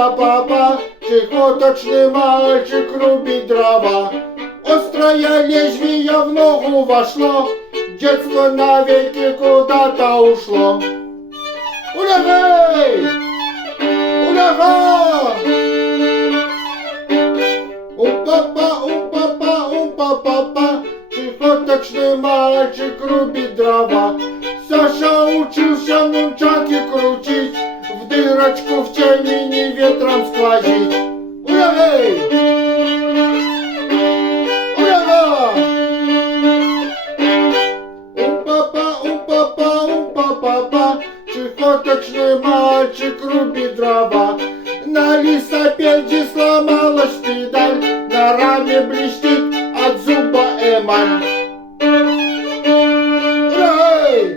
умпа-па-па, чехоточный мальчик рубит дрова. Острое лезвие в ногу вошло, детство навеки куда-то ушло. Улягай! Уляга! Умпа-па, умпа-па, умпа-па-па, чехоточный мальчик рубит дрова. Саша учился нунчаки крутить, в дырочку в темени ветром сквозить. Улягай! Уляга! Умпа-па, умпа-па, умпа-па-па, чехоточный мальчик рубит дрова. На лесопильде сломалась педаль, на раме блестит от зуба эмаль. Эй!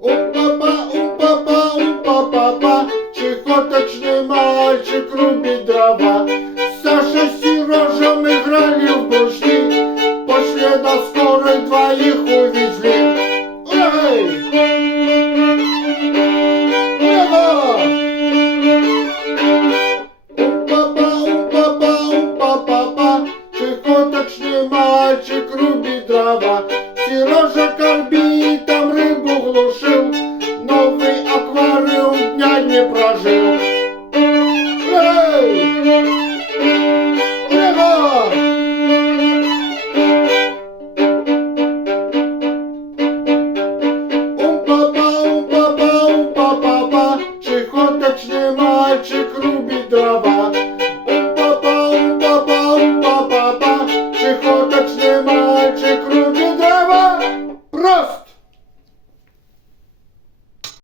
Умпа-па, умпа-па, умпа-па-па, чехоточный мальчик рубит дрова. Саша с Сережем играли в бурштин, после до скорой двоих увезли. Эй! Чехоточный мальчик рубит дрова. Сережа карбидом рыбу глушил, новый аквариум дня не прожил. Эй! Уляга! Умпа-па, умпа-па, умпа-па-па, чехоточный мальчик рубит дрова. Умпа-па, умпа-па, умпа-па-па, чехоточный мальчик